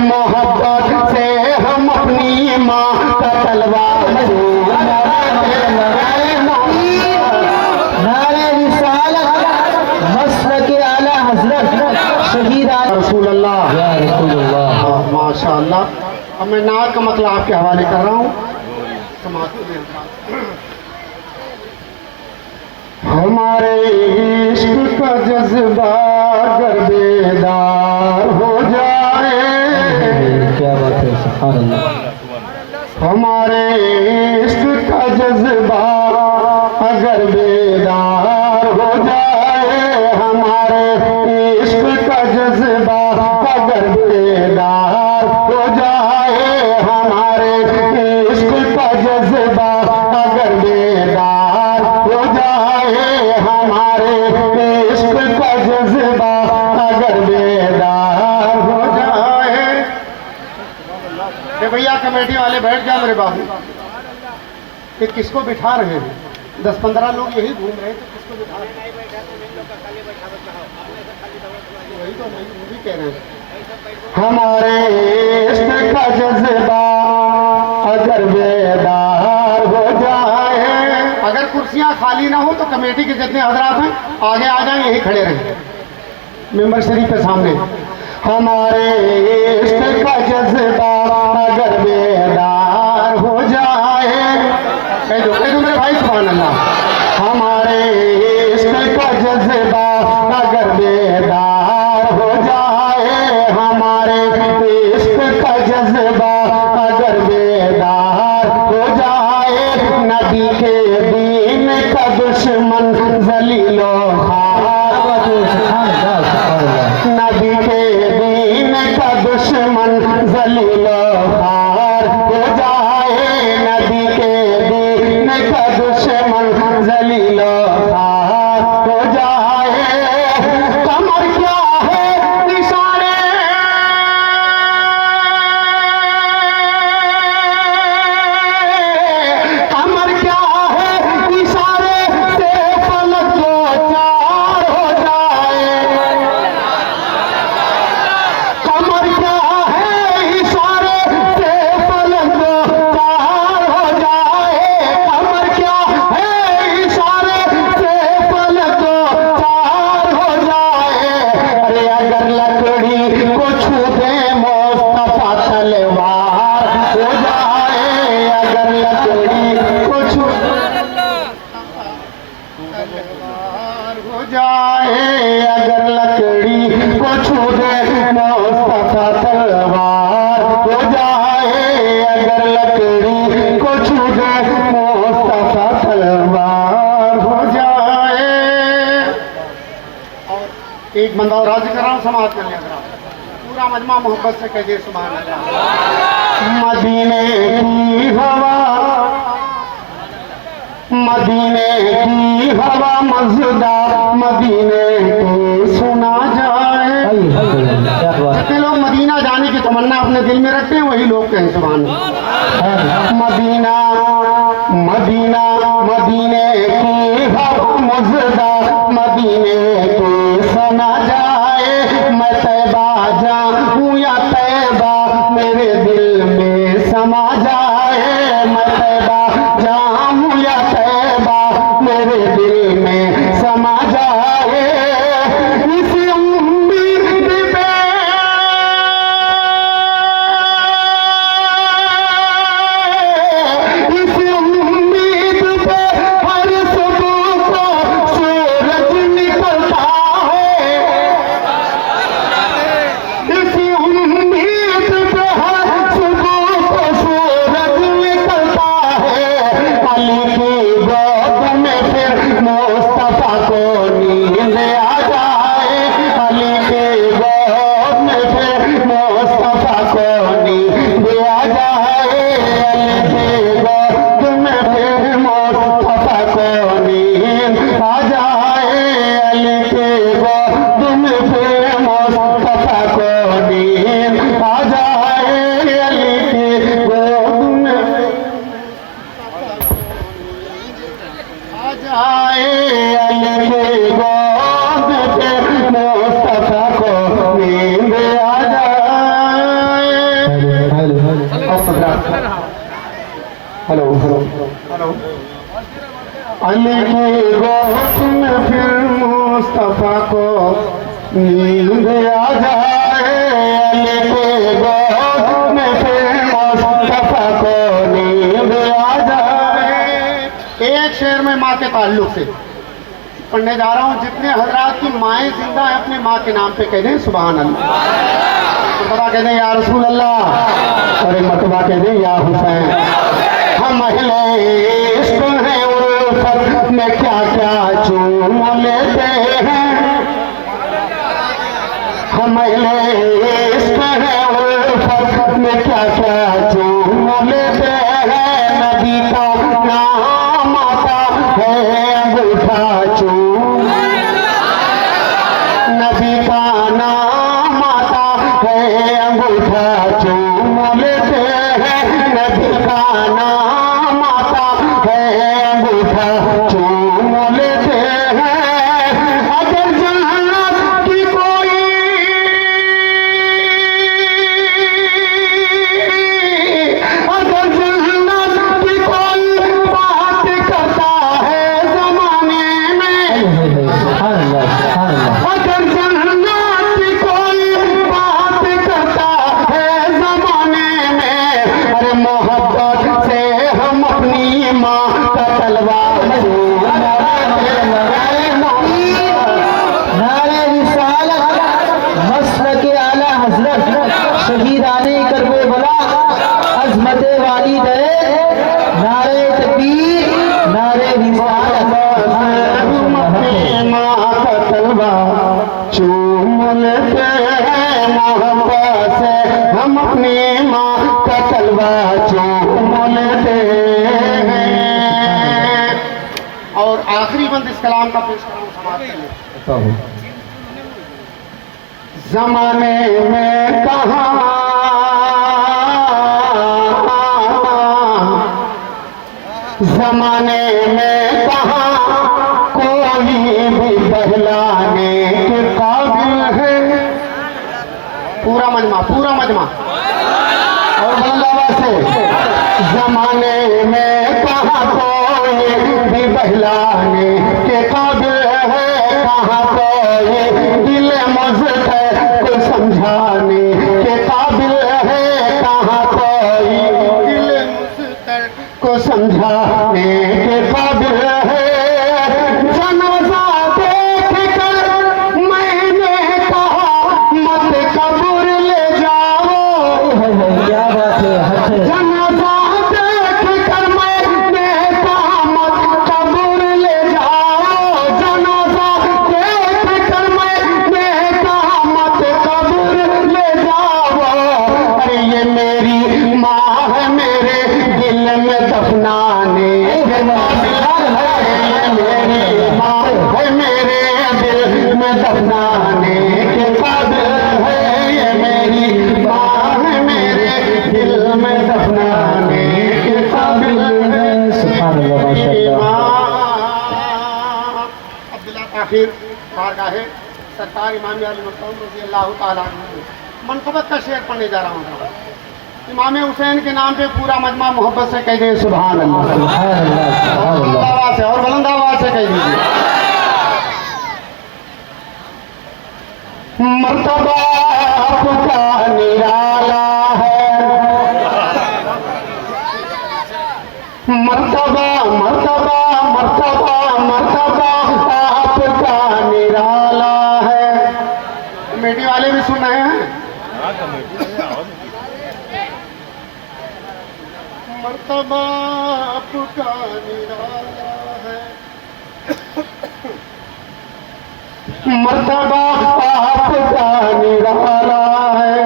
मोहब्बत से हम अपनी माँ का तलवार माशाअल्लाह। अब मैं नात का मतलब आपके हवाले कर रहा हूँ। हमारे इश्क का जज्बा अगर बेदार हो जाए, क्या बात है, सुभान अल्लाह। हमारे इश्क का जज्बा अगर बेदार हो जाए, हमारे इश्क का जज्बा अगर बेदार हो जाए, हमारे इश्क का जज्बा अगर बेदार हो जाए, हमारे इश्क का जज्बा अगर बेदार हो जाए। भैया कमेटी वाले बैठ जाओ मेरे बाबू, कि किसको बिठा रहे हैं? 10-15 लोग यही घूम रहे हैं, तो किसको बिठा रहे हैं? वही तो नहीं, वो भी कह रहे हैं हमारे इश्क का जज्बा अगर बेदार हो जाए। अगर कुर्सियां खाली ना हो तो कमेटी के जितने हजरात हैं आगे आ जाएं, यही खड़े रहें मेंबर शरीफ के सामने। हमारे इश्क का जज्बा अगर बेदार हो जाए, कह दो मेरे भाई सुभान अल्लाह। हमारे इश्क का जज्बा अगर बेदार हो जाए, हमारे इश्क का जज्बा अगर बेदार हो जाए, नबी के दीन का दुश्मन जलीलो नबी के दीन का दुश्मन जलीलो खार हो जाए, नबी के दीन का दुश्मन जलीलो खार हो जाए। कमर क्या है इशारे, कमर क्या है इशारे से फलक दो चार हो जाए। कमर क्या है इशारे से फलक दो चार हो जाए, कमर क्या है इशारे से फलक दो चार हो जाए। अरे अगर लकड़ी को छू दे मुस्तफा तलवार हो जाए, अगर लकड़ी को छू तलवार हो जाए, अगर लकड़ी को छू दे मुस्तफा तलवार हो जाए, अगर लकड़ी को छू दे मुस्तफा तलवार हो जाए। और एक बंदा और राजी कर रहा हूँ, समाज कर लिया पूरा मजमा मोहब्बत से कह दे सुभान अल्लाह। मदीने की हवा, मदीने की हवा मज़ेदार मदीने को सुना जाए। जितने लोग मदीना जाने की तमन्ना अपने दिल में रखते हैं वही लोग कहें सुभान अल्लाह। मदीना मदीना मदीने की हवा मज़ेदार मदीने को सुना जाए। मैं तैबा जाऊं या तैबा मेरे दिल में समा जाए, मैं तैबा जाऊं या तैबा मेरे दिल में समा जाए। इस उम्मीद पे इस उम्मीद पे हर सुबह को सूरज निकलता है, इस उम्मीद पे हर सुबह को सूरज निकलता है। अली की गोद में फिर मुस्तफा को नींद आ जाए, अली की गोद में फिर मुस्तफा को नींद आ जाए, अली की गोद में फिर मुस्तफा को नींद आ जाए, अली की गोद में फिर मुस्तफा को नींद आ जाए, अली की गोद में आ जाए, अली की गोद पे मुस्तफा को नींद आ जाए। Hello hello hello. अली की गोद में फिर मुस्तफा को नींद आ जाए, अली की गोद में फिर मुस्तफा को नींद आ जाए। एक शेर में माँ के ताल्लुक से पढ़ने जा रहा हूँ। जितने हजरात की माएँ जिंदा हैं अपने माँ के नाम पे कह दें सुभान अल्लाह, मरतबा कह दें या रसूल अल्लाह, और एक मरतबा कह दें या हुसैन। हम अहले इश्क हैं उल्फत में क्या क्या चूम लेते हैं, हम अहले इश्क हैं उल्फत में क्या क्या चूम लेते हैं। नबी का नाम आता है अंगूठा चूम, नबी का नाम आता है अंगूठा चूम लेते हैं, नबी का नाम आता है अंगूठा चूम लेते हैं। अगर जन्नत की कोई, अगर जन्नत की कोई बात करता है जमाने में, अगर जन्नत की कोई बात करता है जमाने में, अरे मोहब्बत से हम अपनी माँ का तलवार नारे रिसालत मसलक आला हजरत शहीदाने करबे बला अजमत वालिदैन, नारे तकबीर नारे रिसालत। हम अपनी माँ का तलवार चूम लेते हैं, मोहब्बत से हम अपनी माँ का तलवार चूम लेते हैं। और आखिरी बंद इस कलाम का पेश कराऊं समाप्त करने। जमाने में कहाँ जमाने में कहाँ कोई भी बहलाने के काबिल है। पूरा मजमा और बल्लावा से। जमाने में कहाँ कोई भी बहलाने के काबिल है, कहाँ कोई दिल मुझे को समझाने के काबिल है, कहाँ कोई दिल मुझे को समझाने के काबिल है। जनाजा देख कर मैंने कहा मत कब्र ले जाओ, क्या बात है। जनाजा देख कर मैंने कहा मत कब्र ले जाओ, जनाजा देख कर मैंने कहा मत कब्र ले जाओ। अरे ये मेरी माँ है मेरे दिल में दफनाने के काबिल है, ये मेरी माँ है मेरे दिल में दफनाने के काबिल है, ये मेरी माँ है मेरे दिल में दफनाने के काबिल है। सुभान अल्लाह, माशाअल्लाह। अब्दुल्ला ताहिर बारगाह है सरकार इमाम अली मकतूम रज़ी अल्लाह ताला अन्हु मनक़बत का शेर पढ़ने जा रहा हूँ। इमाम हुसैन के नाम पे पूरा मजमा मोहब्बत से कह दे सुभान अल्लाह, सुभान अल्लाह, सुभान बुलंद अल्लाह। आवाज से और बुलंद आवाज से कह दीजिए। मर्तबा आपका निराला है, मर्तबा मर्तबा मर्तबा मर्तबा आपका निराला है। कमेटी वाले भी सुन रहे हैं। मर्तबा आपका निराला है, मर्तबा आपका निराला है।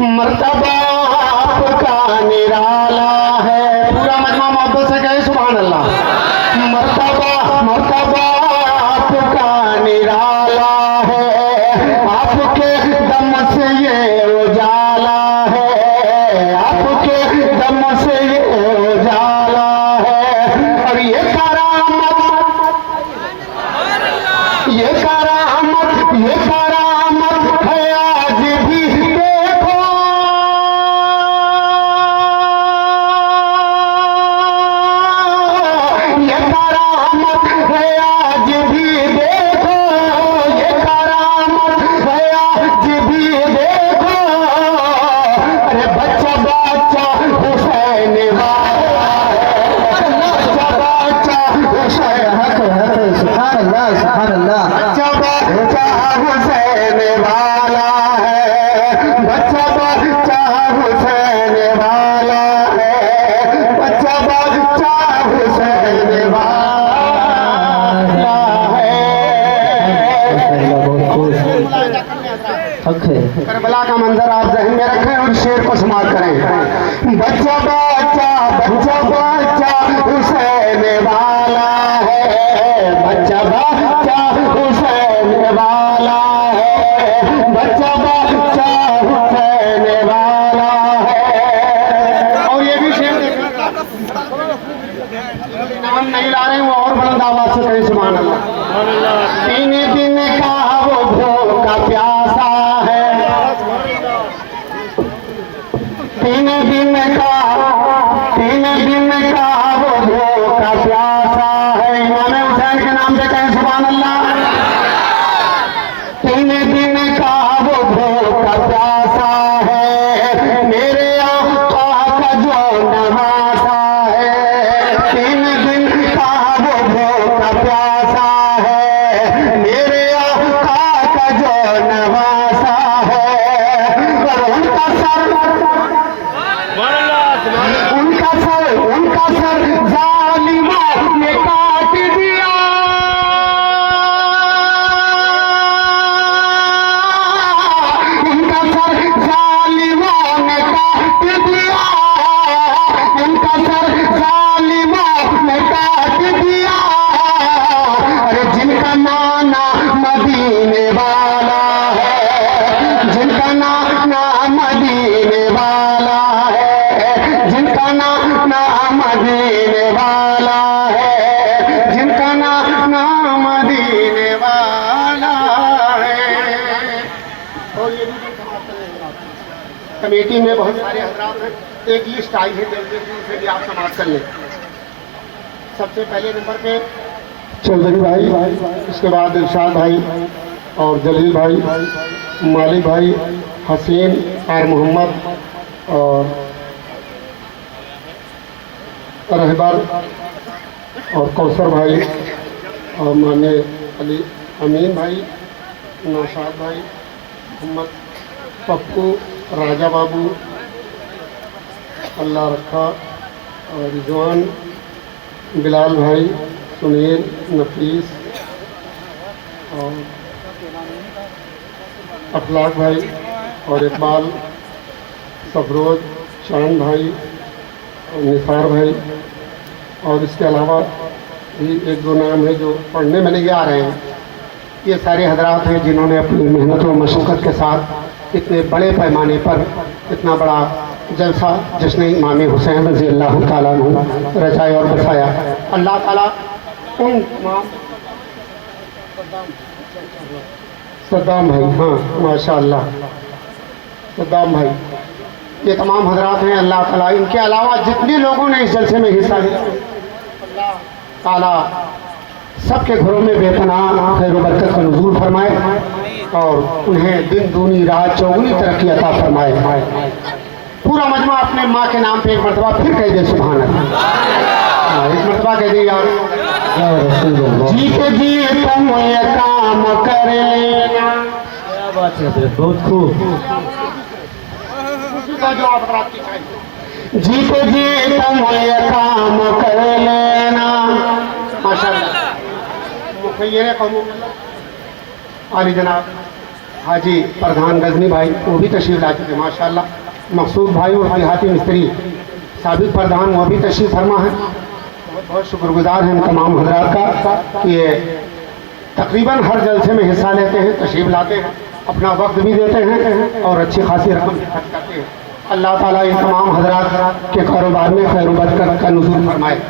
मर्तबा आपका निराला है। पूरा मजमा मोहब्बत से कहे सुभान अल्लाह। मर्तबा मर्तबा आपका निराला है, आपके दम से ये उजाला है, आपके दम से ये उजाला है। और ये सारा बच्चा हुसैन वाला है, बच्चा बच्चा हुसैन, हक है, सुभान अल्लाह, सुभान अल्लाह। बच्चा बच्चा हुसैन वाला है, बच्चा बच्चा हुसैन वाला है, बच्चा बच्चा हुसैन वाला है। माशाअल्लाह, बहुत खूब। हक है। करबला का मंजर आप जहन में रखें और शेर को समाप्त करें। बच्चा बच्चा बच्चा बच्चा हुसैन वाला है, बच्चा बच्चा हुसैन वाला है, बच्चा बच्चा हुसैन वाला है। और ये भी शेर देखें, नाम नहीं ला रहे हैं, वो और बुलंद आवाज से कहें सुभान अल्लाह। 3 दिन का वो भूखा प्यासा है, 3 दिन का वो भूखा प्यासा है। इमाम हुसैन के नाम पे कहें सुभान अल्लाह। 3 दिन का वो भूखा प्यासा है, मेरे आका का जो नवासा है। 3 दिन का वो भूखा प्यासा है, मेरे आका का जो नवासा है। और उनका सर जालिमों ने काट दिया, उनका सर जालिमों ने काट दिया, उनका सर जालिमों ने काट दिया। अरे जिनका नाना मदीने वाला है, जिनका नाना मदीने वाला है, जिनका नाना मदीने वाला है, जिनका नाना मदीने वाला है। और ये भी कमेटी में बहुत सारे हजरात हैं, एक लिस्ट आई है जल्दी से भी आप समाप्त कर लें। सबसे पहले नंबर पे चौधरी भाई, उसके बाद इरशाद भाई और जलील भाई, मालिक भाई, हसीन और मोहम्मद और रहबर और कौसर भाई और माने अली अमीन भाई, नौशाद भाई, मोहम्मद पप्पू, राजा बाबू, अल्लाह रखा और रिजवान, बिलाल भाई, सुनील, नफीस और अखलाक भाई और इकबाल, सफरोज, चांद भाई और निसार भाई। और इसके अलावा भी 1-2 नाम है जो पढ़ने में नहीं आ रहे हैं। ये सारे हजरात हैं जिन्होंने अपनी मेहनत और मशक्क़त के साथ इतने बड़े पैमाने पर इतना बड़ा जलसा जश्न इमाम हुसैन रज़ी अल्लाह ताला अन्हु रचाया और बसाया। अल्लाह ताला उन तमाम सद्दाम भाई, हाँ माशाअल्लाह सद्दाम भाई, ये तमाम हजरात हैं। अल्लाह ताला इनके अलावा जितने लोगों ने इस जलसे में हिस्सा लिया, अल्लाह ताला सबके घरों में बेपनाह खैर व बरकत का नुज़ूल फरमाए और उन्हें दिन दूनी रात चौगुनी तरक्की अता फरमाए। पूरा मजमा अपने माँ के नाम पे एक मरतबा फिर कह दे सुभान अल्लाह। एक मरतबा कह दे यार, जीते जी तुम ये काम कर लेना। क्या बात है, बहुत खूब। का जो आप रात की चाहिए, जीते जी तुम ये काम कर लेना। माशाअल्लाह मुखैर कौम आली जनाब हाजी प्रधान गजनी भाई, वो भी तशरीफ ला चुके माशाअल्लाह। मकसूद भाई और देहाती मिस्त्री साबिक प्रधान, वो भी तशरीफ फरमा है। बहुत बहुत शुक्रगुजार हैं तमाम हजरात का कि ये तकरीबन हर जलसे में हिस्सा लेते हैं, तशरीफ लाते हैं, अपना वक्त भी देते हैं और अच्छी खासी रकम भी खर्च करते हैं। अल्लाह ताला इन तमाम हजरात के कारोबार में खैर बरकत का नुज़ूल फरमाए।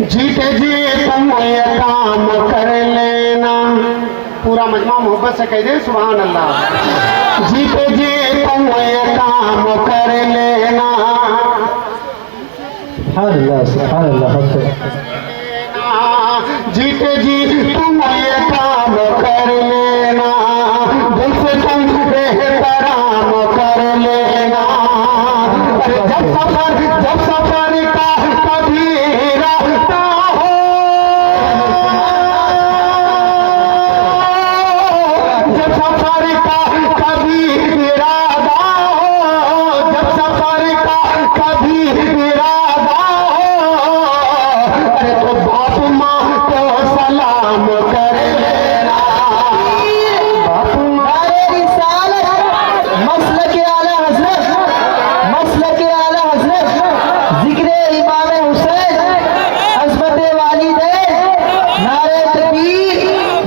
जीते जी तुम ये काम कर लेना। पूरा मजमा मोहब्बत से कह दे सुभान अल्लाह। जीते जी तुम ये काम कर लेना। सुभान अल्लाह, सुभान अल्लाह। जीते जी तुम ये काम कर लेना, दिल से तुम एहतराम कर लेना। जब सफर का कभी इरादा हो, जब सफर का कभी इरादा हो, जब सफर का कभी इरादा हो, अरे तो बाप माँ को सलाम कर लेना। बाप नारे रिसालत, मसलक आला हज़रत, मसलक आला हज़रत, जिक्र इमाम हुसैन, अज़मत वालिदैन, नारे तकबीर,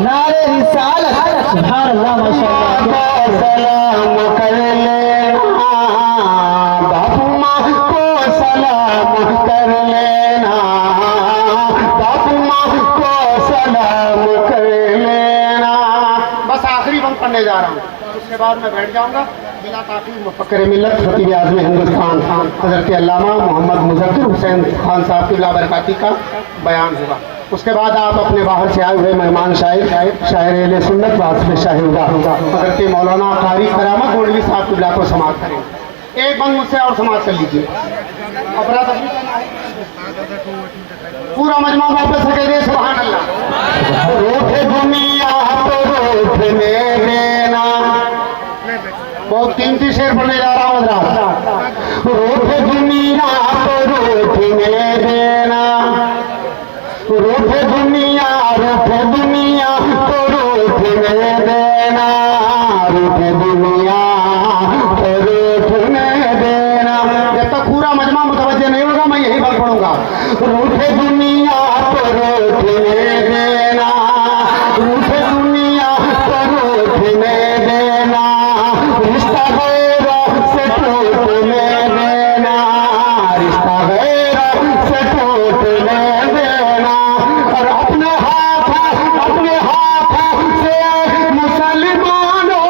नारे रिसालत, सुभान अल्लाह माशाअल्लाह। सलाम कर लेना, बापू माँ को सलाम कर लेना, बापू माँ को सलाम कर लेना। बस आखिरी बंद पढ़ने जा रहा हूँ, उसके बाद मैं बैठ जाऊंगा। बिला ताक़ीद मुफ़क्किर मिल्लत खतीब आज़म हिंदुस्तान हज़रत अल्लामा मोहम्मद मुज़फ़्फ़र हुसैन खान साहब की बरकाती का बयान होगा। उसके बाद आप अपने बाहर से आए हुए मेहमान शायर सुन्नत वासिफ़ शाहिदा हज़रत मौलाना कारी करामत गोल्डवी साहब की बिला को समाप्त करेंगे। एक बंद मुझसे और समाप्त कर लीजिए। अपना पूरा मजमा वापस से कह दे सुभान अल्लाह। रूठ दुनिया तो रूठने देना, बहुत कीमती शेर पढ़ने जा रहा हूँ हज़रात। रूठ दुनिया तो रूठने देना, रूठ दुनिया तो रूठने देना, रूठ दुनिया तो रूठने देना। जब तक पूरा मजमा मुतवज्जे नहीं होगा मैं यही बल पढ़ूंगा। रूठ दुनिया तो रूठने देना, रूठ दुनिया तो रूठने देना, रिश्ता गैरों से टूटने देना, रिश्ता गैरों से टूटने देना। और अपने हाथों से मुसलमानों,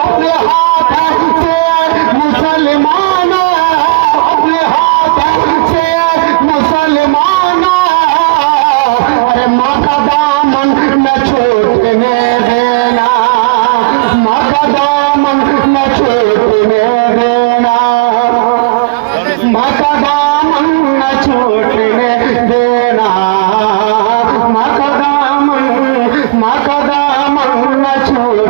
अपने हाथों से मुसलमानों, अपने हाथों से मुसलमानों, अरे माँ का दामन न छूटने देना, माँ का दामन न छूटने देना, माँ का दामन न छूटने देना, माँ का दामन न छूटने